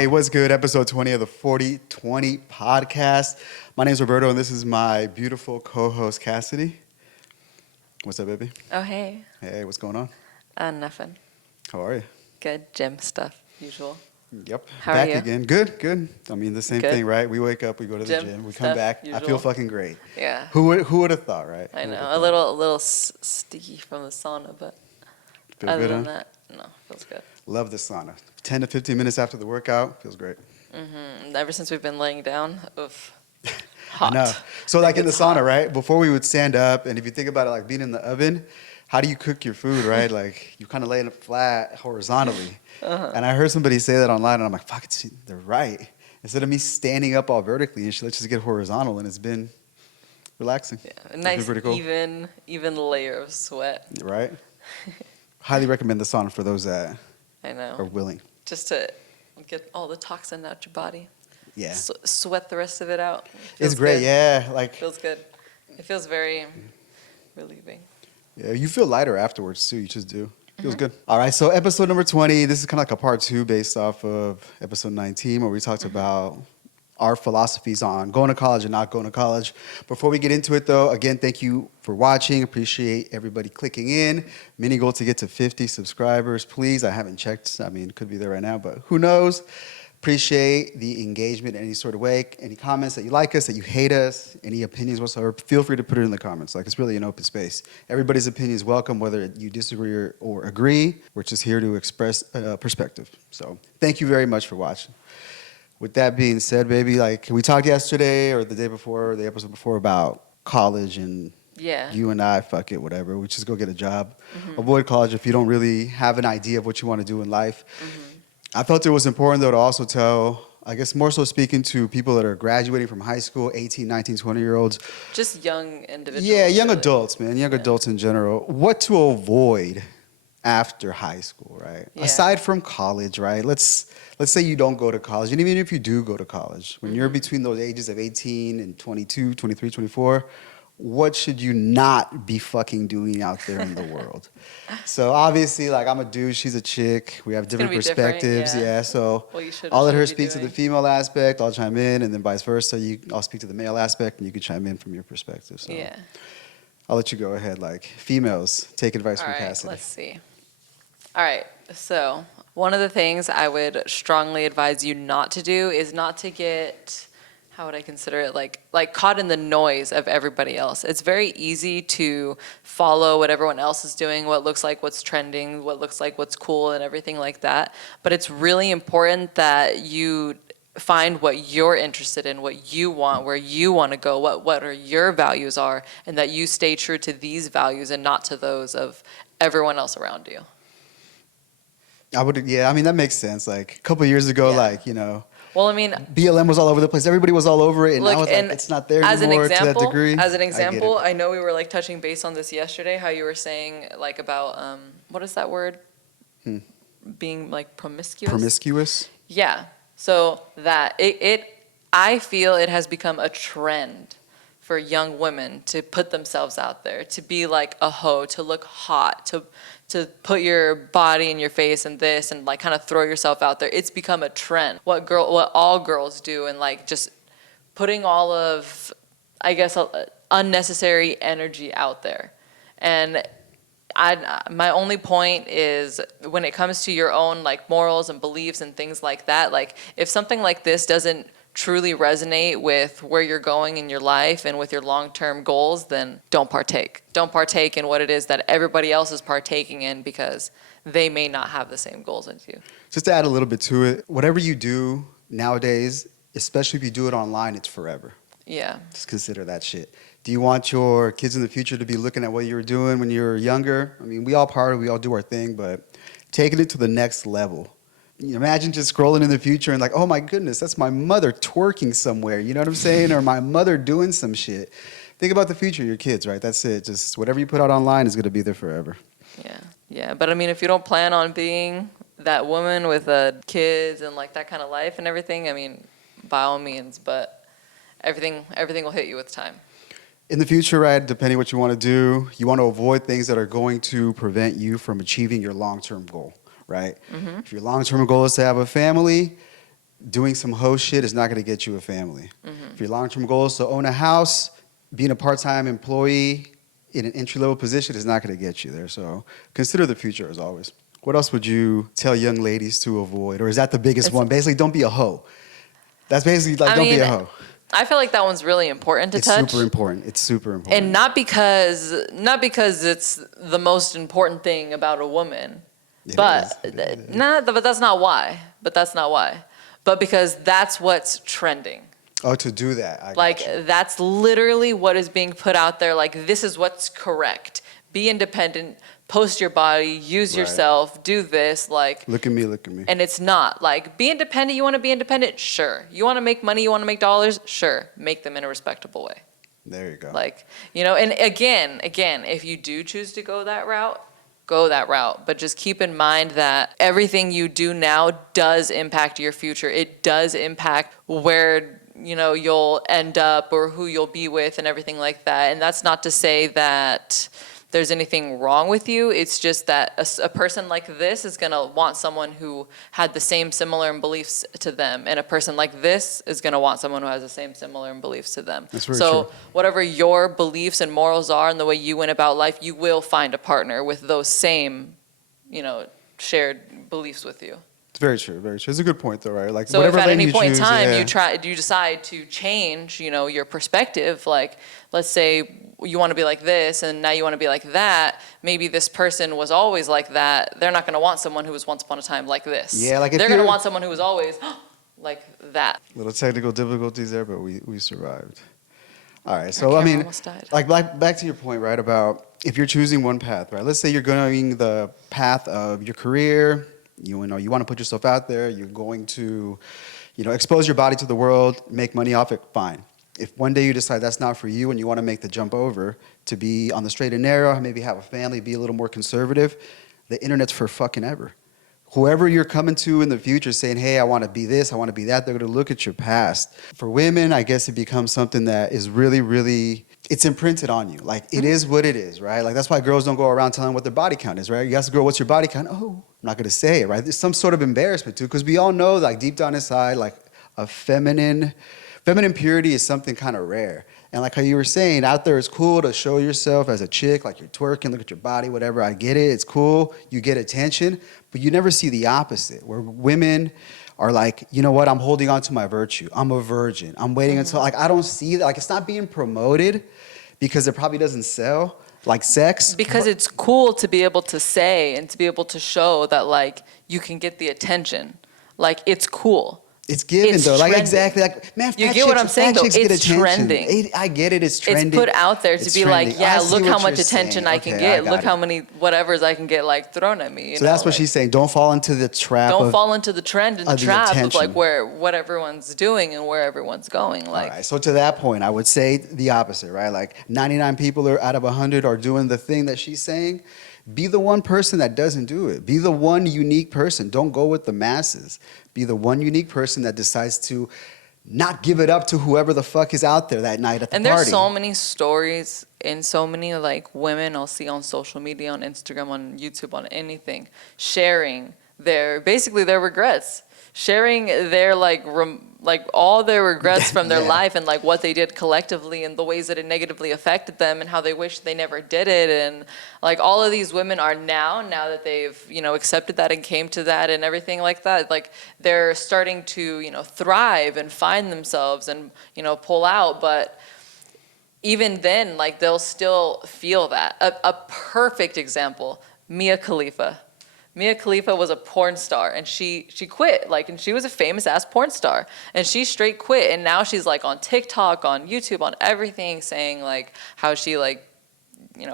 Hey, what's good? Episode 20 of the 40Twenty podcast. My name is Roberto, and this is my beautiful co-host, Cassidy. What's up, baby? Oh, hey. Hey, what's going on? Nothing. How are you? Good. Gym stuff, usual. Yep. How back are you? Again. Good. I mean, the same Good. thing, right? We wake up, we go to the gym, we come stuff, back. usual. I feel fucking great. Yeah. Who would have thought, right? I Who would've know. thought? A little sticky from the sauna, but Feel other good, than huh? that, no, feels good. Love the sauna. 10 to 15 minutes after the workout, feels great. Ever since we've been laying down, hot. I know. So like in the It's sauna, hot. right? Before we would stand up, and if you think about it, like being in the oven, how do you cook your food, right? Like you kind of lay it flat horizontally. And I heard somebody say that online, and I'm like, fuck, they're right. Instead of me standing up all vertically and shit, let's just get horizontal, and it's been relaxing. Yeah, a It's nice, been pretty cool. even layer of sweat. Right? Highly recommend the sauna for those that I know. are willing. Just to get all the toxin out your body. Yeah. Sweat the rest of it out. It's Feels great, good. yeah. Like, Feels good. It feels very relieving. yeah, you feel lighter afterwards, too. You just do. Feels good. All right, so episode number 20, this is kind of like a part 2 based off of episode 19 where we talked about our philosophies on going to college and not going to college. Before we get into it, though, again, thank you for watching. Appreciate everybody clicking in. Mini goal to get to 50 subscribers, please. I haven't checked. I mean, it could be there right now, but who knows? Appreciate the engagement in any sort of way. Any comments that you like us, that you hate us, any opinions whatsoever, feel free to put it in the comments. Like, it's really an open space. Everybody's opinion is welcome, whether you disagree or agree. We're just here to express perspective. So thank you very much for watching. With that being said, baby, like we talked yesterday or the day before, or the episode before about college and Yeah. you and I, fuck it, whatever. We just go get a job. Avoid college if you don't really have an idea of what you want to do in life. I felt it was important, though, to also tell, I guess more so speaking to people that are graduating from high school, 18, 19, 20-year-olds. Just young individuals. Yeah, young really. adults, man, young adults in general. What to avoid after high school, right? Yeah. Aside from college, right? Let's say you don't go to college. And even if you do go to college, when you're between those ages of 18 and 22, 23, 24, what should you not be fucking doing out there in the world? So obviously, like, I'm a dude, she's a chick. We have different gonna be different, perspectives. yeah. So What you should or I'll let her shouldn't be speak to the doing. female aspect. I'll chime in, and then vice versa. I'll speak to the male aspect, and you can chime in from your perspective. So Yeah. I'll let you go ahead. Like, females, take advice All from right, Cassidy. let's see. All right, so one of the things I would strongly advise you not to do is not to get, how would I consider it, like caught in the noise of everybody else. It's very easy to follow what everyone else is doing, what looks like what's trending, what looks like what's cool and everything like that. But it's really important that you find what you're interested in, what you want, where you want to go, what are your values are, and that you stay true to these values and not to those of everyone else around you. I mean, that makes sense. Like, a couple of years ago, Yeah. like, you know, Well, I mean, BLM was all over the place. Everybody was all over it, and look, I was like, and it's not there as anymore an example, to that degree. As an I get example, it. I know we were like touching base on this yesterday, how you were saying like about, what is that word? Being like promiscuous? Promiscuous? Yeah. So that I feel it has become a trend for young women to put themselves out there, to be like a hoe, to look hot, to put your body in your face and this and like kind of throw yourself out there. It's become a trend. What all girls do, and like just putting all of, I guess, unnecessary energy out there. And my only point is when it comes to your own like morals and beliefs and things like that, like if something like this doesn't truly resonate with where you're going in your life and with your long-term goals, then don't partake. Don't partake in what it is that everybody else is partaking in, because they may not have the same goals as you. Just to add a little bit to it, whatever you do nowadays, especially if you do it online, it's forever. Yeah. Just consider that shit. Do you want your kids in the future to be looking at what you were doing when you were younger? I mean, we all party, we all do our thing, but taking it to the next level. You imagine just scrolling in the future and like, oh my goodness, that's my mother twerking somewhere. You know what I'm saying? Or my mother doing some shit. Think about the future of your kids, right? That's it. Just whatever you put out online is going to be there forever. Yeah. But I mean, if you don't plan on being that woman with kids and like that kind of life and everything, I mean, by all means, but everything will hit you with time. In the future, right, depending what you want to do, you want to avoid things that are going to prevent you from achieving your long-term goal, right? If your long-term goal is to have a family, doing some hoe shit is not going to get you a family. If your long-term goal is to own a house, being a part-time employee in an entry-level position is not going to get you there. So consider the future as always. What else would you tell young ladies to avoid? Or is that the biggest one? Basically, don't be a hoe. That's basically like, don't be a hoe. I feel like that one's really important to touch. It's super important. It's super important. And not because it's the most important thing about a woman. But that's not why. But because that's what's trending. Oh, to do that. That's literally what is being put out there. Like, this is what's correct. Be independent, post your body, use yourself, do this. Like, look at me. And it's not. Like, be independent. You want to be independent? Sure. You want to make money? You want to make dollars? Sure. Make them in a respectable way. There you go. Like, and again, if you do choose to go that route, go that route. But just keep in mind that everything you do now does impact your future. It does impact where you'll end up or who you'll be with and everything like that. And that's not to say that there's anything wrong with you. It's just that a person like this is going to want someone who had the same similar beliefs to them. And a person like this is going to want someone who has the same similar beliefs to them. That's very true. Whatever your beliefs and morals are and the way you went about life, you will find a partner with those same, shared beliefs with you. It's very true. Very true. It's a good point, though, right? Like, so if at any point in time you you decide to change, your perspective, like, let's say you want to be like this and now you want to be like that, maybe this person was always like that. They're not going to want someone who was once upon a time like this. Yeah, like they're going to want someone who was always like that. Little technical difficulties there, but we survived. All right, so almost died. like back to your point, right, about if you're choosing one path, right? Let's say you're going the path of your career. You want to put yourself out there. You're going to, expose your body to the world, make money off it. Fine. If one day you decide that's not for you and you want to make the jump over to be on the straight and narrow, maybe have a family, be a little more conservative, the internet's for fucking ever. Whoever you're coming to in the future saying, hey, I want to be this, I want to be that, they're going to look at your past. For women, I guess it becomes something that is really, really, it's imprinted on you. Like, it is what it is, right? Like, that's why girls don't go around telling what their body count is, right? You ask a girl, what's your body count? Oh, I'm not going to say it, right? There's some sort of embarrassment, too, because we all know, like, deep down inside, like, a feminine purity is something kind of rare. And like how you were saying, out there it's cool to show yourself as a chick, like you're twerking, look at your body, whatever. I get it. It's cool. You get attention. But you never see the opposite, where women are like, you know what? I'm holding on to my virtue. I'm a virgin. I'm waiting until, like, I don't see that. Like, it's not being promoted because it probably doesn't sell, like sex. Because it's cool to be able to say and to be able to show that, like, you can get the attention. Like, it's cool. It's given, it's though. Trending. Like, exactly. Like, man, you get what I'm saying, though? It's trending. I get it. It's trending. It's put out there to be trending. like, yeah, look how much attention I can get. Look how many whatevers I can get, like, thrown at me. So that's what she's saying. Don't fall into the trap. Don't fall into the trend and the trap of, like, what everyone's doing and where everyone's going. Like, all right. So to that point, I would say the opposite, right? Like, 99 people out of 100 are doing the thing that she's saying. Be the one person that doesn't do it. Be the one unique person. Don't go with the masses. Be the one unique person that decides to not give it up to whoever the fuck is out there that night at the party. And there's so many stories and so many, like, women I'll see on social media, on Instagram, on YouTube, on anything, sharing basically their regrets, sharing their, like all their regrets from their life and, like, what they did collectively and the ways that it negatively affected them and how they wish they never did it. And, like, all of these women are now that they've, accepted that and came to that and everything like that, like, they're starting to, thrive and find themselves and, pull out. But even then, like, they'll still feel that. A perfect example, Mia Khalifa. Mia Khalifa was a porn star, and she quit, like, and she was a famous ass porn star, and she straight quit, and now she's, like, on TikTok, on YouTube, on everything, saying, like, how she, like,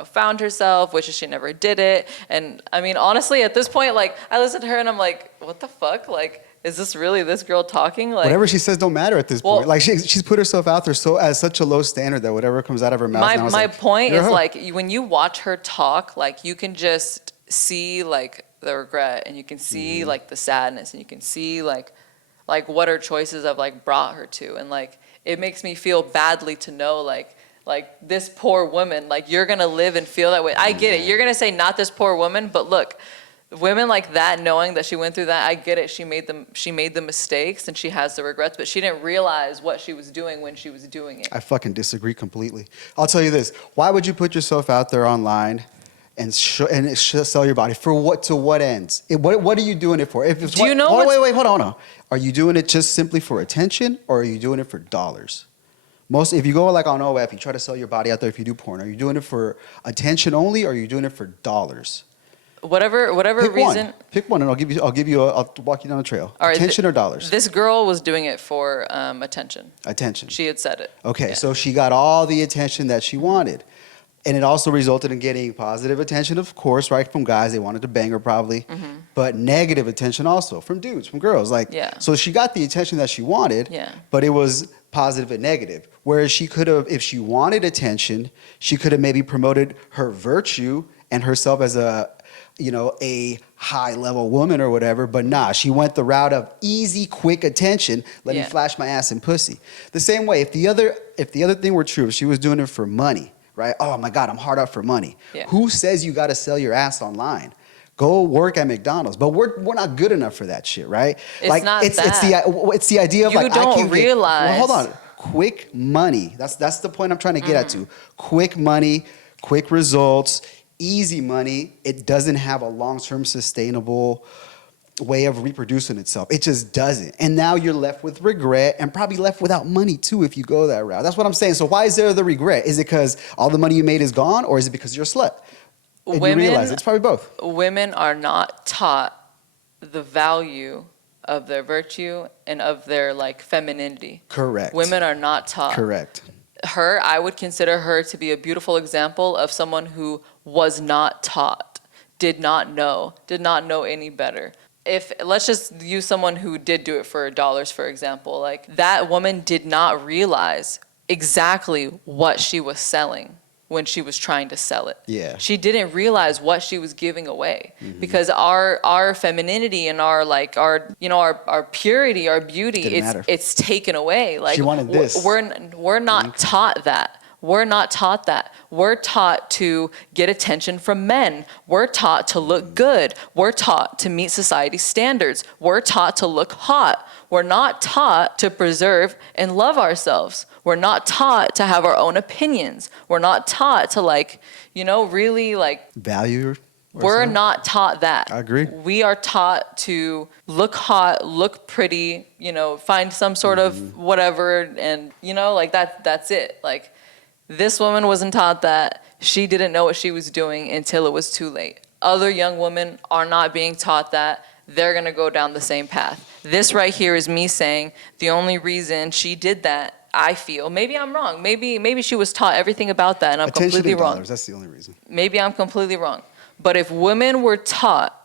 found herself, wishes she never did it. And I mean, honestly, at this point, like, I listen to her and I'm like, what the fuck? Like, is this really this girl talking? Like, whatever she says don't matter at this point. Like, she's put herself out there as such a low standard that whatever comes out of her mouth. My point is, like, when you watch her talk, like, you can just see, like, the regret, and you can see like the sadness, and you can see like what her choices have, like, brought her to. And, like, it makes me feel badly to know like this poor woman, like, you're gonna live and feel that way. I get it. You're gonna say not this poor woman, but look, women like that, knowing that she went through that, I get it. She made the mistakes and she has the regrets, but she didn't realize what she was doing when she was doing it. I fucking disagree completely. I'll tell you this. Why would you put yourself out there online and sell your body? For what? To what ends? What are you doing it for? If it's Do you know wait, hold on. Are you doing it just simply for attention, or are you doing it for dollars? If you go like on OF, you try to sell your body out there. If you do porn, are you doing it for attention only, or are you doing it for dollars? Whatever reason. Pick one, and I'll walk you down the trail. All right, Attention or dollars? This girl was doing it for attention. Attention. She had said it. Okay, Yeah. so she got all the attention that she wanted. And it also resulted in getting positive attention, of course, right, from guys. They wanted to bang her probably. Mm-hmm. But negative attention also from dudes, from girls. Yeah. So she got the attention that she wanted, Yeah. but it was positive and negative. Whereas she could have, if she wanted attention, she could have maybe promoted her virtue and herself as a high-level woman or whatever. But nah, she went the route of easy, quick attention. Let me flash my ass and pussy. The same way, if the other thing were true, if she was doing it for money, right? Oh my God, I'm hard up for money. Yeah. Who says you got to sell your ass online? Go work at McDonald's. But we're not good enough for that shit, right? It's the idea of you like don't I can realize. Well, hold on. Quick money. That's the point I'm trying to get at to. Quick money, quick results, easy money. It doesn't have a long-term sustainable way of reproducing itself. It just doesn't. And now you're left with regret and probably left without money too if you go that route. That's what I'm saying. So why is there the regret? Is it because all the money you made is gone, or is it because you're a slut? And you realize it's probably both. Women are not taught the value of their virtue and of their femininity. Correct. Women are not taught. Correct. I would consider her to be a beautiful example of someone who was not taught, did not know any better. Let's just use someone who did do it for dollars, for example. Like, that woman did not realize exactly what she was selling when she was trying to sell it. Yeah. She didn't realize what she was giving away, because our femininity and our purity, our beauty, it's taken away. Like, she wanted this. We're not taught that. We're not taught that. We're taught to get attention from men. We're taught to look good. We're taught to meet society's standards. We're taught to look hot. We're not taught to preserve and love ourselves. We're not taught to have our own opinions. We're not taught to really value. We're not taught that. I agree. We are taught to look hot, look pretty, find some sort of whatever, and that's it. Like, this woman wasn't taught that. She didn't know what she was doing until it was too late. Other young women are not being taught that. They're going to go down the same path. This right here is me saying the only reason she did that, I feel, maybe I'm wrong. Maybe she was taught everything about that and I'm Attention completely and wrong. dollars, that's the only reason. Maybe I'm completely wrong. But if women were taught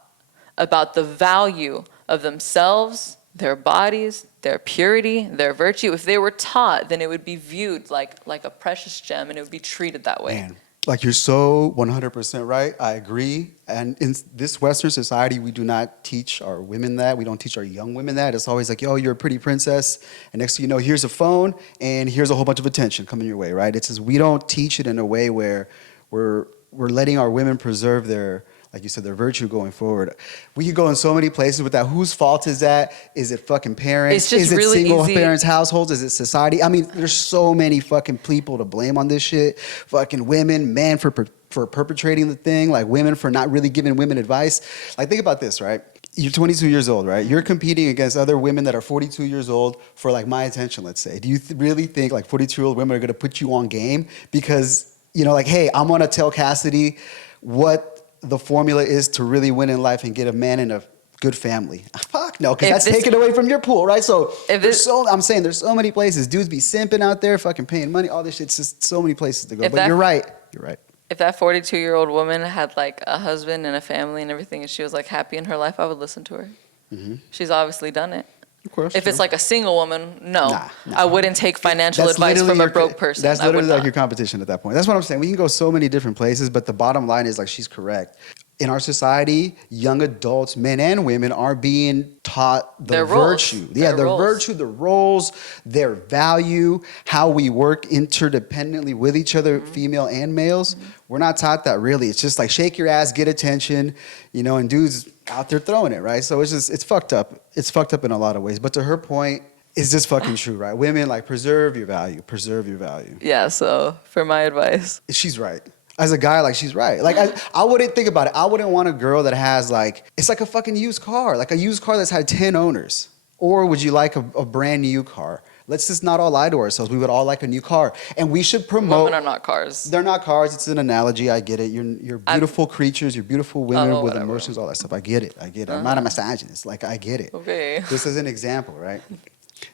about the value of themselves, their bodies, their purity, their virtue, if they were taught, then it would be viewed like a precious gem and it would be treated that way. Man, like, you're so 100% right. I agree. And in this Western society, we do not teach our women that. We don't teach our young women that. It's always like, yo, you're a pretty princess. And next thing you know, here's a phone and here's a whole bunch of attention coming your way, right? It's just, we don't teach it in a way where we're letting our women preserve their, like you said, their virtue going forward. We could go in so many places with that. Whose fault is that? Is it fucking parents? It's just is it really single easy. parents' households? Is it society? I mean, there's so many fucking people to blame on this shit. Fucking women, men for perpetrating the thing, like women for not really giving women advice. Like, think about this, right? You're 22 years old, right? You're competing against other women that are 42 years old for like my attention, let's say. Do you really think like 42-year-old women are going to put you on game? Because, like, hey, I'm going to tell Cassidy what the formula is to really win in life and get a man in a good family. Fuck no, because that's taken away from your pool, right? So I'm saying there's so many places. Dudes be simping out there, fucking paying money, all this shit. It's just so many places to go. But you're right. You're right. If that 42-year-old woman had like a husband and a family and everything, and she was like happy in her life, I would listen to her. Mm-hmm. She's obviously done it. Of course. If it's like a single woman, no. Nah. I wouldn't take financial advice from a broke person. That's literally like your competition at that point. That's what I'm saying. We can go so many different places, but the bottom line is, like, she's correct. in our society, young adults, men and women, are being taught the Their roles. virtue. Their The roles. virtue, the roles, their value, how we work interdependently with each other, female and males. We're not taught that really. It's just like shake your ass, get attention, you know, and dudes out there throwing it, right? So it's fucked up. It's fucked up in a lot of ways. But to her point, it's just fucking true, right? Women, like, preserve your value, preserve your value. Yeah, so for my advice. She's right. As a guy, like, she's right. Like, I wouldn't think about it. I wouldn't want a girl that has, like, it's like a fucking used car, like a used car that's had 10 owners. Or would you like a brand new car? Let's just not all lie to ourselves. We would all like a new car. And we should promote. Women are not cars. They're not cars. It's an analogy. I get it. You're beautiful creatures. You're beautiful women with whatever. emotions, all that stuff. I get it. I'm not a misogynist. Like, I get it. Okay. This is an example, right?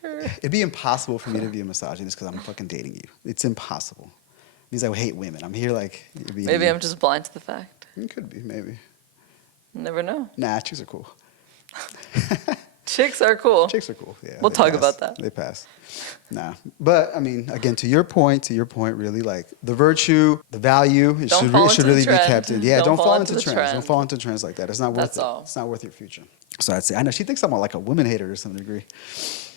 Sure. It'd be impossible for me to be a misogynist because I'm fucking dating you. It's impossible. It means I hate women. I'm here like... Maybe I'm just blind to the fact. It could be, maybe. Never know. Nah, chicks are cool. Chicks are cool. Chicks are cool, yeah. We'll they talk pass. about that. They pass. Nah. But, I mean, again, to your point, really, like, the virtue, the value, it Don't should, fall it should into the really be trend. kept in. Yeah, Don't don't fall fall into into the trends. Don't trend. fall into trends like that. It's not worth That's it. all. It's not worth your future. So I'd say, I know, she thinks I'm like a woman hater to some degree.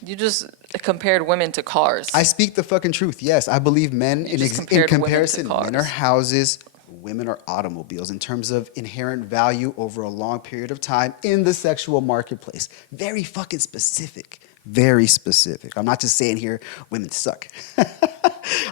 You just compared women to cars. I speak the fucking truth. Yes, I believe men, You in just compared women to comparison, men are cars. houses, women are automobiles in terms of inherent value over a long period of time in the sexual marketplace. Very fucking specific. Very specific. I'm not just saying here women suck.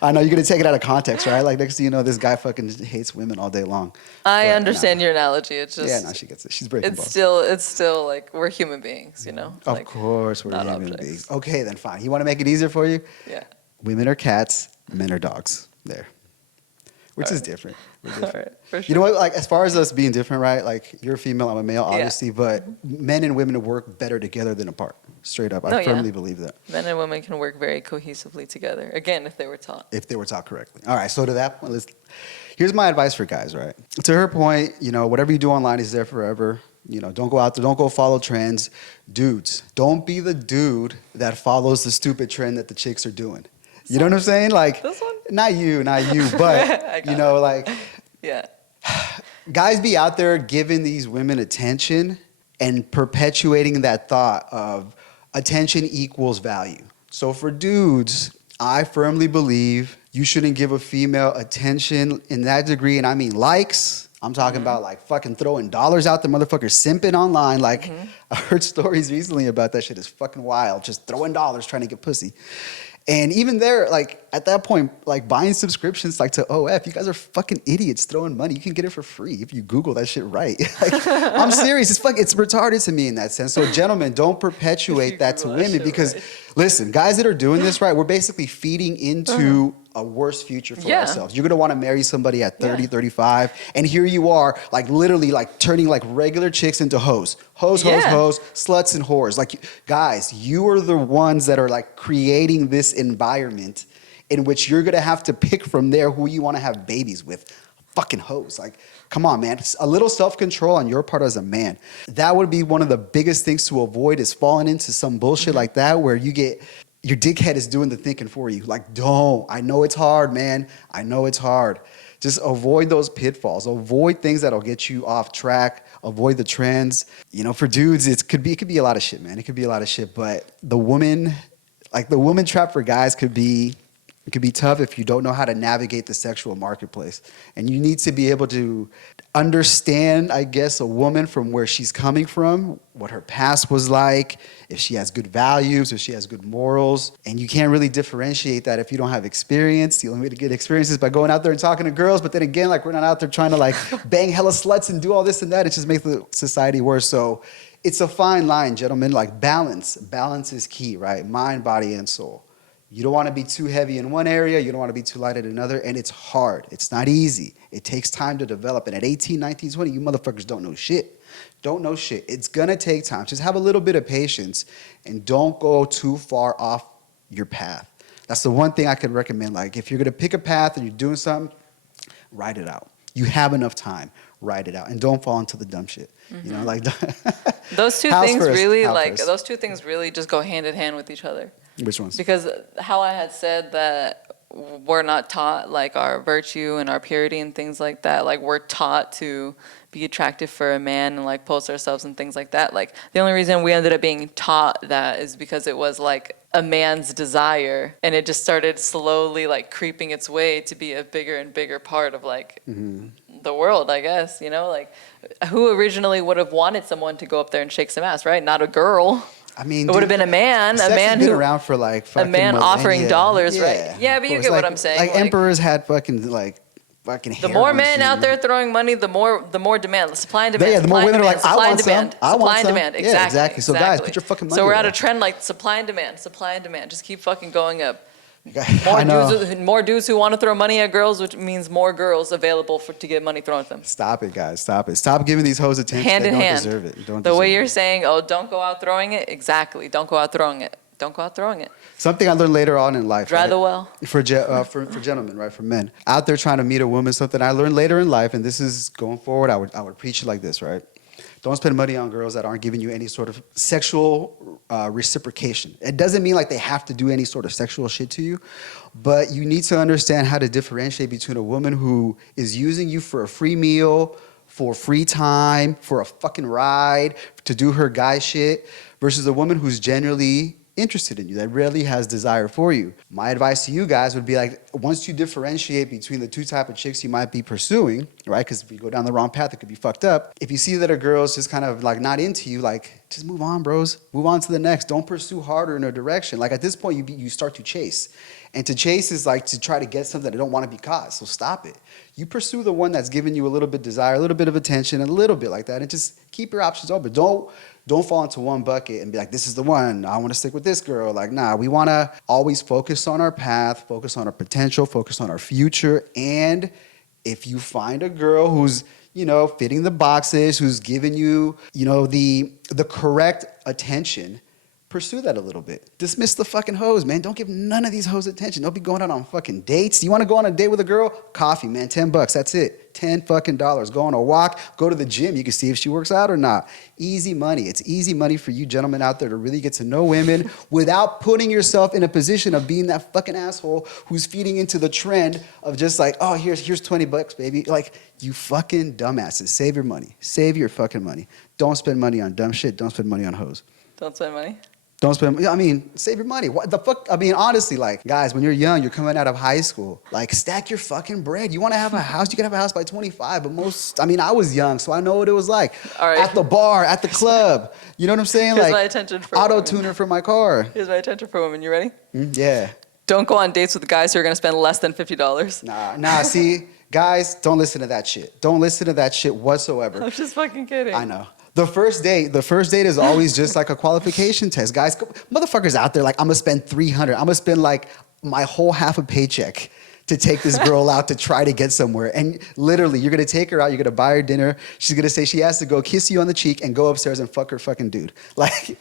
I know you're going to take it out of context, right? Like, next thing you know, this guy fucking hates women all day long. I But, understand your analogy. It's just Yeah, no, she gets it. She's breaking balls. it's still like we're human beings, you know? Of Like, course, we're not human objects. beings. Okay, then fine. You want to make it easier for you? Yeah. Women are cats, men are dogs. There. Which All is right. different. We're All different. right. For sure. You know what? Like, as far as us being different, right? Like, you're a female, I'm a male, obviously, but men and women work better together than apart. Straight up. No, I yeah. firmly believe that. Men and women can work very cohesively together. Again, if they were taught. If they were taught correctly. All right, so to that point, here's my advice for guys, right? To her point, you know, whatever you do online is there forever. You know, don't go out there, don't go follow trends. Dudes, don't be the dude that follows the stupid trend that the chicks are doing. You know what I'm saying? Like, This one? not you, I but, got you know, like, Yeah. guys be out there giving these women attention and perpetuating that thought of attention equals value. So for dudes, I firmly believe you shouldn't give a female attention in that degree, and I mean likes. I'm talking about like fucking throwing dollars out the motherfucker, simping online. Like, I heard stories recently about that shit. Is fucking wild. Just throwing dollars trying to get pussy. And even there, like, at that point, like, buying subscriptions, like, to OF, you guys are fucking idiots throwing money. You can get it for free if you Google that shit right. Like, I'm serious. It's retarded to me in that sense. So, gentlemen, don't perpetuate that to Google that women shit because, right. listen, guys that are doing this right, we're basically feeding into a worse future for Yeah. ourselves. You're going to want to marry somebody at 30, Yeah. 35, and here you are, like, literally, like, turning, like, regular chicks into hoes. Hoes, Yeah. sluts, and whores. Like, guys, you are the ones that are, like, creating this environment in which you're going to have to pick from there who you want to have babies with. Fucking hoes. Like, come on, man. A little self-control on your part as a man. That would be one of the biggest things to avoid is falling into some bullshit like that where you get... Your dickhead is doing the thinking for you. Like, don't. I know it's hard, man. I know it's hard. Just avoid those pitfalls. Avoid things that'll get you off track. Avoid the trends. You know, for dudes, it could be a lot of shit, man. It could be a lot of shit. But the woman trap for guys could be tough if you don't know how to navigate the sexual marketplace. And you need to be able to understand, I guess, a woman from where she's coming from, what her past was like, if she has good values, if she has good morals. And you can't really differentiate that if you don't have experience. The only way to get experience is by going out there and talking to girls. But then again, like, we're not out there trying to, like, bang hella sluts and do all this and that. It just makes the society worse. So it's a fine line, gentlemen. Like, balance. Balance is key, right? Mind, body, and soul. You don't want to be too heavy in one area. You don't want to be too light in another. And it's hard. It's not easy. It takes time to develop. And at 18, 19, 20, you motherfuckers don't know shit. Don't know shit. It's going to take time. Just have a little bit of patience and don't go too far off your path. That's the one thing I could recommend. Like, if you're going to pick a path and you're doing something, write it out. You have enough time. Write it out. And don't fall into the dumb shit. You know, like... Those two House things first, really, house like, first. those two things really just go hand in hand with each other. Which ones? Because how I had said that we're not taught, like, our virtue and our purity and things like that. Like, we're taught to be attractive for a man and like post ourselves and things like that. Like the only reason we ended up being taught that is because it was like a man's desire, and it just started slowly like creeping its way to be a bigger and bigger part of like the world, I guess, you know, like who originally would have wanted someone to go up there and shake some ass, right? Not a girl. I mean, it would have been a man been who around for like a fucking man offering millennia. dollars, Yeah, right? Yeah, but you of get course. what I'm saying. Like emperors had fucking like fucking. The more men out there throwing money, the more demand. Supply and demand. Yeah, the more women are like, I want some. I want Supply and some. demand. Yeah, Exactly. exactly. So guys, put your fucking money So we're at away. a trend like supply and demand. Supply and demand. Just keep fucking going up. I know. More dudes who want to throw money at girls, which means more girls available to get money thrown at them. Stop it, guys. Stop it. Stop giving these hoes attention. Hand they in don't hand. deserve it. Don't The way deserve you're it. saying, oh, don't go out throwing it. Exactly. Don't go out throwing it. Don't go out throwing it. Something I learned later on in life. Dry right? the well. For gentlemen, right? For men out there trying to meet a woman. Something I learned later in life, and this is going forward. I would preach it like this, right? Don't spend money on girls that aren't giving you any sort of sexual reciprocation. It doesn't mean like they have to do any sort of sexual shit to you, but you need to understand how to differentiate between a woman who is using you for a free meal, for free time, for a fucking ride, to do her guy shit, versus a woman who's genuinely interested in you, that really has desire for you. My advice to you guys would be like, once you differentiate between the two type of chicks you might be pursuing, right? Because if you go down the wrong path, it could be fucked up. If you see that a girl's just kind of like not into you, like just move on, bros. Move on to the next. Don't pursue harder in a direction. Like at this point, you start to chase. And to chase is like to try to get something that don't want to be caught. So stop it. You pursue the one that's giving you a little bit desire, a little bit of attention, a little bit like that, and just keep your options open. Don't fall into one bucket and be like, this is the one. I want to stick with this girl. Like, nah, we want to always focus on our path, focus on our potential, focus on our future. And if you find a girl who's, you know, fitting the boxes, who's giving you, you know, the correct attention, pursue that a little bit. Dismiss the fucking hoes, man. Don't give none of these hoes attention. Don't be going out on fucking dates. You want to go on a date with a girl? Coffee, man. $10. That's it. $10 fucking dollars. Go on a walk. Go to the gym. You can see if she works out or not. Easy money. It's easy money for you gentlemen out there to really get to know women without putting yourself in a position of being that fucking asshole who's feeding into the trend of just like, oh, here's $20, baby. Like, you fucking dumbasses. Save your money. Save your fucking money. Don't spend money on dumb shit. Don't spend money on hoes. Don't spend money. Don't spend, I mean, save your money. What the fuck? I mean, honestly, like, guys, when you're young, you're coming out of high school, like, stack your fucking bread. You want to have a house, you can have a house by 25, but I was young, so I know what it was like. All right. At the bar, at the club. You know what I'm saying? Here's like, my attention for auto women. tuner for my car. Here's my attention for women. You ready? Yeah. Don't go on dates with guys who are going to spend less than $50. Nah, see, guys, don't listen to that shit. Don't listen to that shit whatsoever. I'm just fucking kidding. I know. The first date is always just like a qualification test. Guys, motherfuckers out there like, I'm gonna spend $300. I'm gonna spend like my whole half a paycheck to take this girl out to try to get somewhere. And literally, you're gonna take her out, you're gonna buy her dinner. She's gonna say she has to go kiss you on the cheek and go upstairs and fuck her fucking dude. Like,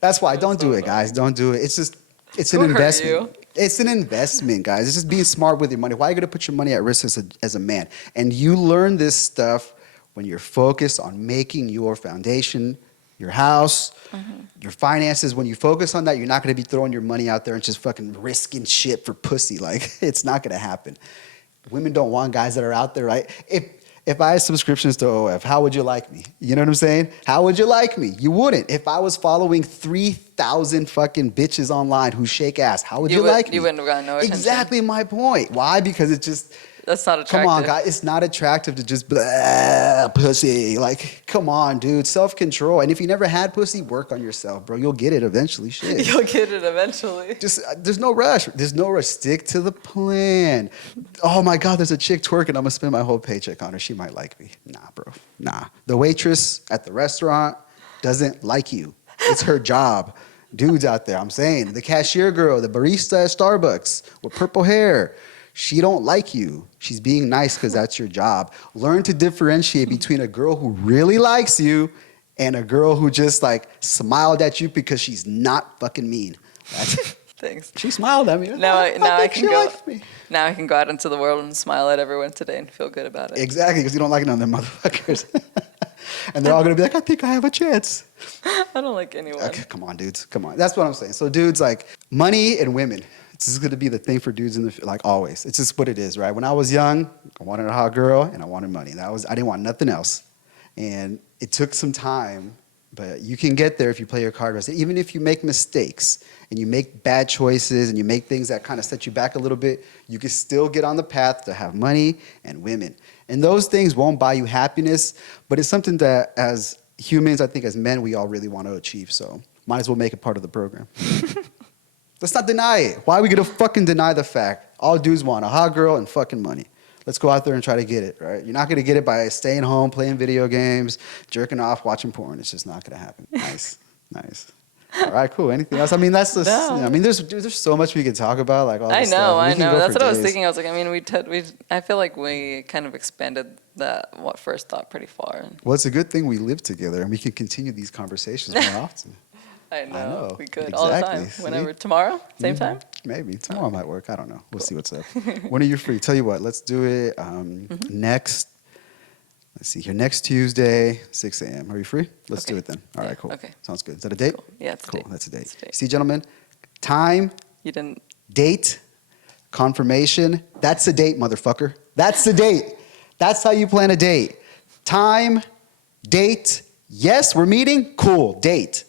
that's why. Don't do it, guys. Don't do it. It's an investment. It's an investment, guys. It's just being smart with your money. Why are you gonna put your money at risk as a man? And you learn this stuff when you're focused on making your foundation, your house, your finances. When you focus on that, you're not going to be throwing your money out there and just fucking risking shit for pussy. Like, it's not going to happen. Women don't want guys that are out there, right? If I had subscriptions to OF, how would you like me? You know what I'm saying? How would you like me? You wouldn't. If I was following 3,000 fucking bitches online who shake ass, how would you like me? You wouldn't have gotten no attention. Exactly my point. Why? Because it just... That's not attractive. Come on, guys. It's not attractive to just pussy. Like, come on, dude. Self-control. And if you never had pussy, work on yourself, bro. You'll get it eventually. Shit. You'll get it eventually. Just there's no rush. There's no rush. Stick to the plan. Oh my God, there's a chick twerking. I'm gonna spend my whole paycheck on her. She might like me. Nah, bro. Nah. The waitress at the restaurant doesn't like you. It's her job. Dudes out there, I'm saying. The cashier girl, the barista at Starbucks with purple hair. She don't like you. She's being nice because that's your job. Learn to differentiate between a girl who really likes you and a girl who just like smiled at you because she's not fucking mean. Thanks. She smiled at me. Now I can go. Likes me. Now I can go out into the world and smile at everyone today and feel good about it. Exactly, because you don't like none of them motherfuckers. And they're all gonna be like, I think I have a chance. I don't like anyone. Okay, come on, dudes. Come on. That's what I'm saying. So dudes, like, money and women. This is going to be the thing for dudes like always. It's just what it is, right? When I was young, I wanted a hot girl and I wanted money. I didn't want nothing else. And it took some time, but you can get there if you play your card right. Even if you make mistakes and you make bad choices and you make things that kind of set you back a little bit, you can still get on the path to have money and women. And those things won't buy you happiness, but it's something that as humans, I think as men, we all really want to achieve. So might as well make it part of the program. Let's not deny it. Why are we going to fucking deny the fact? All dudes want a hot girl and fucking money. Let's go out there and try to get it, right? You're not going to get it by staying home, playing video games, jerking off, watching porn. It's just not going to happen. Nice. Nice. All right, cool. Anything else? I mean, that's just, No. I mean, there's so much we could talk about, like all this I stuff. know. We can go That's for what I was days. thinking. I was like, I mean, I feel like we kind of expanded that first thought pretty far. Well, it's a good thing we live together and we can continue these conversations more often. I know. We could Exactly. all the time. See? Whenever. Tomorrow? Same time? Maybe. Tomorrow might work. I don't know. We'll see what's up. When are you free? Tell you what, let's do it next, let's see here, next Tuesday, 6 a.m. Are you free? Let's do it then. All right, cool. Okay. Sounds good. Is that a date? Cool. Yeah, it's a cool. date. That's a date. It's a date. See, gentlemen, time, You didn't. date, confirmation. That's a date, motherfucker. That's the date. That's how you plan a date. Time, date, yes, we're meeting, cool, date.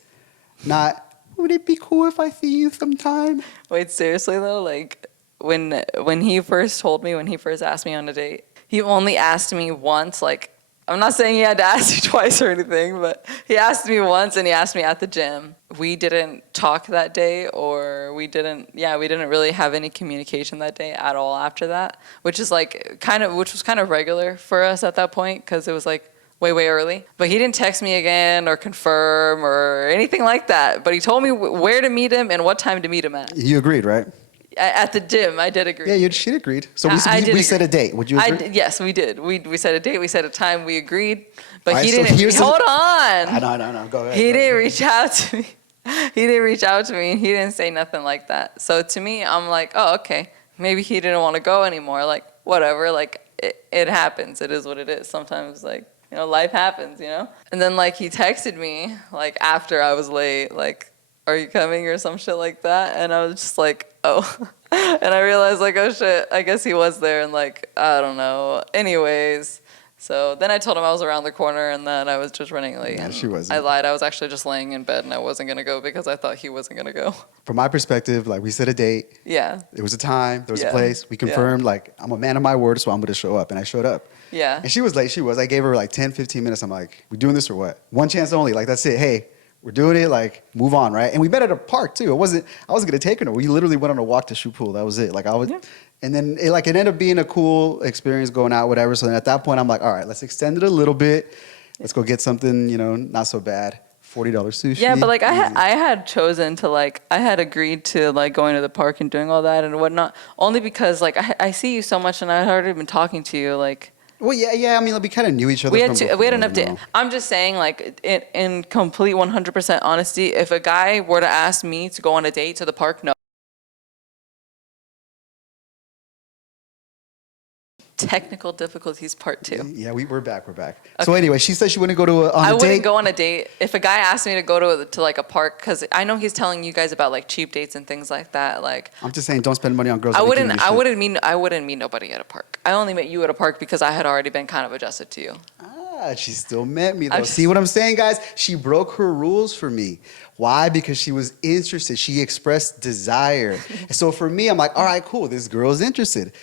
Not, would it be cool if I see you sometime? Wait, seriously though? Like, when he first told me, when he first asked me on a date, he only asked me once. Like, I'm not saying he had to ask me twice or anything, but he asked me once and he asked me at the gym. We didn't talk that day, or we didn't really have any communication that day at all after that, which was kind of regular for us at that point because it was like way early. But he didn't text me again or confirm or anything like that. But he told me where to meet him and what time to meet him at. You agreed, right? At the gym, I did agree. Yeah, she agreed. So we I set a date. Would you agree? Yes, we did. We set a date. We set a time. We agreed. But All right, he so didn't. here's Hold on. No. Go ahead. He didn't reach out to me. He didn't reach out to me. He didn't say nothing like that. So to me, I'm like, oh, okay. Maybe he didn't want to go anymore. Like, whatever. Like, it happens. It is what it is. Sometimes, like, life happens, And then, like, he texted me, like, after I was late, like, are you coming or some shit like that? And I was just like, oh. And I realized, like, oh, shit, I guess he was there. And, like, I don't know. Anyways. So then I told him I was around the corner and that I was just running late. Yeah, and she wasn't. I lied. I was actually just laying in bed and I wasn't going to go because I thought he wasn't going to go. From my perspective, like we set a date. Yeah. There was a time. There was a Yeah. place. We confirmed, like, I'm a man of my word, so I'm going to show up. And I showed up. Yeah. And she was late. She was. I gave her like 10, 15 minutes. I'm like, we doing this or what? One chance only. Like, that's it. Hey, we're doing it. Like, move on, right? And we met at a park, too. I wasn't going to take her. We literally went on a walk to shoot pool. That was it. Like, And then it ended up being a cool experience going out, whatever. So then at that point, I'm like, all right, let's extend it a little bit. Let's go get something, not so bad. $40 sushi. Yeah, but like I had chosen to I had agreed to like going to the park and doing all that and whatnot only because like I see you so much and I had already been talking to you like. Well, yeah. I mean, we kind of knew each other. We had before, enough data. I'm just saying, like, in complete 100% honesty, if a guy were to ask me to go on a date to the park, no. Technical difficulties part 2. Yeah, we're back. Okay. Okay. So anyway, she said she wouldn't go to I a wouldn't date. go on a date if a guy asked me to go to like a park because I know he's telling you guys about like cheap dates and things like that. Like I'm just saying, don't spend money on girls. I that wouldn't shit. meet nobody at a park. I only met you at a park because I had already been kind of adjusted to you. She still met me though. See what I'm saying, guys? She broke her rules for me. Why? Because she was interested. She expressed desire. So for me, I'm like, all right, cool. This girl's interested.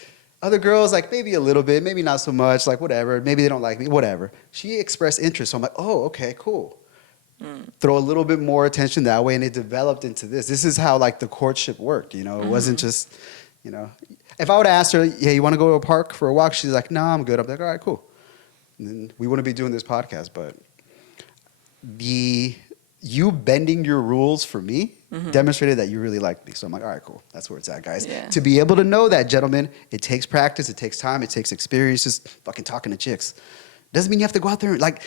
Other girls, like maybe a little bit, maybe not so much, like whatever. Maybe they don't like me, whatever. She expressed interest. So I'm like, oh, okay, cool. Throw a little bit more attention that way, and it developed into this. This is how like the courtship worked, It wasn't just, If I would ask her, yeah, you want to go to a park for a walk? She's like, no, I'm good. I'm like, all right, cool. And then we wouldn't be doing this podcast, but you bending your rules for me demonstrated that you really liked me. So I'm like, all right, cool. That's where it's at, guys. Yeah. To be able to know that, gentlemen, it takes practice, it takes time, it takes experience, just fucking talking to chicks. Doesn't mean you have to go out there and, like,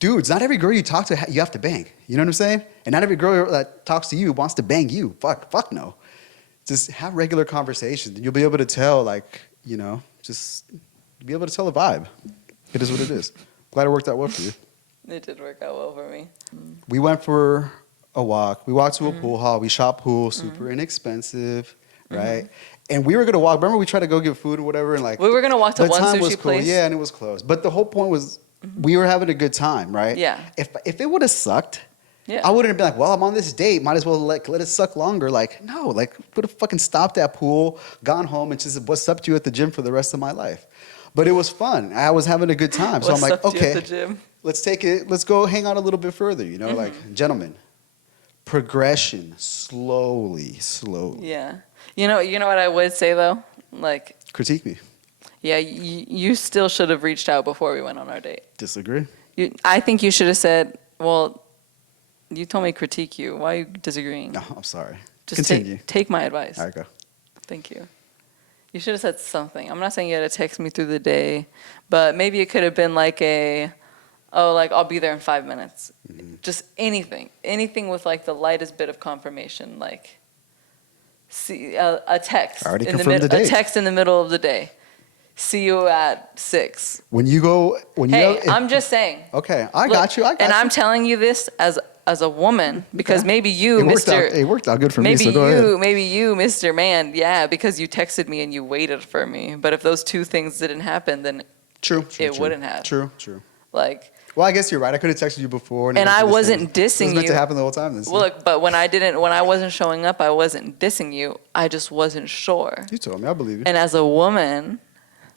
dudes, not every girl you talk to, you have to bang. You know what I'm saying? And not every girl that talks to you wants to bang you. Fuck no. Just have regular conversations, and you'll be able to tell, like, just be able to tell a vibe. It is what it is. Glad it worked out well for you. It did work out well for me. We went for a walk. We walked to a pool hall. We shot pool, super inexpensive, right? And we were gonna walk. Remember, we tried to go get food or whatever, and like We were gonna walk to the one time sushi was cool. place. Yeah, and it was closed. But the whole point was we were having a good time, right? Yeah. If it would have sucked, Yeah. I wouldn't have been like, well, I'm on this date, might as well let it suck longer. Like, no, like would have fucking stopped at pool, gone home, and just what's up to you at the gym for the rest of my life. But it was fun. I was having a good time. So I'm like, okay, the gym? let's go hang out a little bit further, you know, like gentlemen. Progression, slowly. Yeah. You know what I would say though? Like, Critique me. yeah, you still should have reached out before we went on our date. Disagree. I think you should have said, well, you told me critique you. Why are you disagreeing? No, I'm sorry. Just Continue. take my advice. All right, go. Thank you. You should have said something. I'm not saying you had to text me through the day, but maybe it could have been like I'll be there in 5 minutes. Just anything with like the lightest bit of confirmation, like see a text I already in the confirmed middle, the date. a text in the middle of the day. See you at 6. I'm just saying. Okay, I Look, got you. And I'm telling you this as a woman because maybe you, it worked out good for me. So go ahead. Maybe you, Mr. Man, yeah, because you texted me and you waited for me. But if those two things didn't happen, then True. wouldn't have. True. Like. Well, I guess you're right. I could have texted you before. And I wasn't dissing you. It was meant to happen the whole time. Well, look, but when I wasn't showing up, I wasn't dissing you. I just wasn't sure. You told me. I believe you. And as a woman,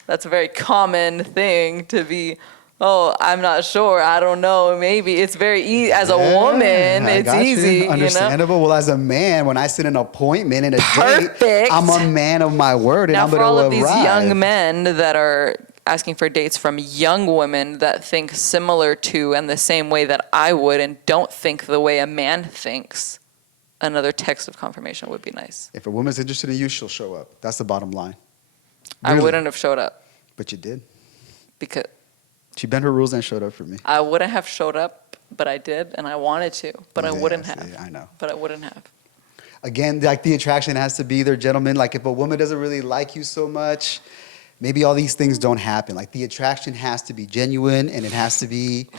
that's a very common thing to be. Oh, I'm not sure. I don't know. Maybe it's very easy. As a woman, it's easy. Understandable. You know? Well, as a man, when I set an appointment and a Perfect. date, I'm a man of my word, and Now, I'm for going to all arrive. of these young men that are asking for dates from young women that think similar to and the same way that I would and don't think the way a man thinks, another text of confirmation would be nice. If a woman's interested in you, she'll show up. That's the bottom line. I wouldn't have showed up. But you did. Because She bent her rules and showed up for me. I wouldn't have showed up, but I did, and I wanted to, but I wouldn't have. I know. But I wouldn't have. Again, like the attraction has to be there, gentlemen. Like if a woman doesn't really like you so much, maybe all these things don't happen. Like the attraction has to be genuine, and it has to be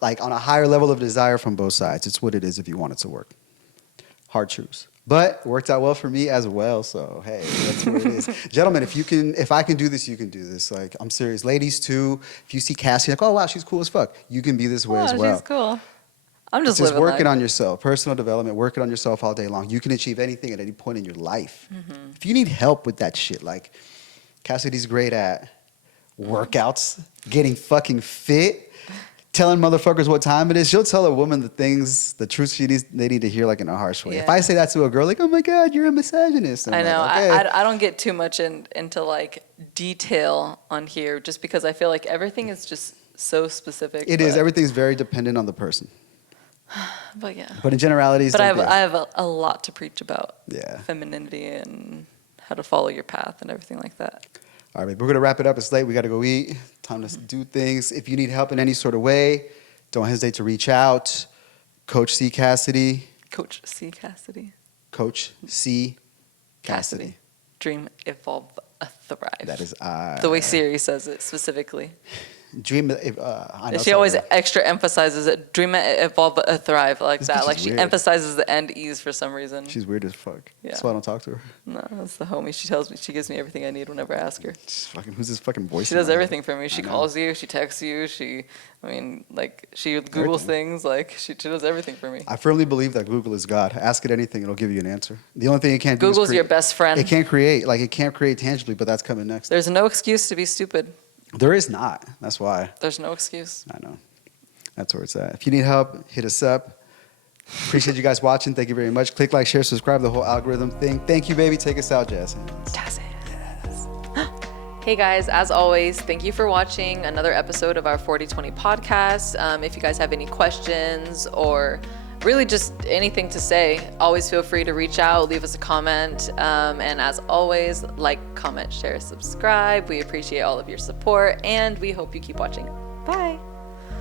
like on a higher level of desire from both sides. It's what it is if you want it to work. Hard truths. But it worked out well for me as well. So hey, that's what it is. Gentlemen, if I can do this, you can do this. Like I'm serious. Ladies too. If you see Cassidy, like, oh wow, she's cool as fuck. You can be this way as well. She's cool. I'm just living living working life. on yourself, personal development, working on yourself all day long. You can achieve anything at any point in your life. If you need help with that shit, like Cassidy's great at workouts, getting fucking fit, telling motherfuckers what time it is. She'll tell a woman the truth they need to hear, like in a harsh way. Yeah. If I say that to a girl, like, oh my God, you're a misogynist. I know. Like, okay. I don't get too much into like detail on here just because I feel like everything is just so specific. It is. Everything's very dependent on the person. But yeah. But in generalities, But I have a lot to preach about. Yeah. Femininity and how to follow your path and everything like that. All right, babe, we're going to wrap it up. It's late. We got to go eat. Time to do things. If you need help in any sort of way, don't hesitate to reach out. Coach C. Cassidy. Coach C. Cassidy. Coach C. Cassidy. Dream, evolve, thrive. That is the way Siri says it specifically. Dream. I know She always something. extra emphasizes it. Dream, evolve, thrive like This that. bitch Like is she weird. emphasizes the end E's for some reason. She's weird as fuck. Yeah. That's why I don't talk to her. No, that's the homie. She gives me everything I need whenever I ask her. Who's this fucking voice? She in does my head? everything for me. She I know. calls you. She texts you. She Googles things. Like she does everything for me. I firmly believe that Google is God. Ask it anything, it'll give you an answer. The only thing it can't do is Google's create. your best friend. It can't create. Like it can't create tangibly, but that's coming next. There's no excuse to be stupid. There is not. That's why. There's no excuse. I know. That's where it's at. If you need help, hit us up. Appreciate you guys watching. Thank you very much. Click like, share, subscribe, the whole algorithm thing. Thank you, baby. Take us out, Jazz. Does it? Hey guys, as always, thank you for watching another episode of our 40/20 podcast. If you guys have any questions or really just anything to say, always feel free to reach out, leave us a comment. And as always, like, comment, share, subscribe. We appreciate all of your support and we hope you keep watching. Bye.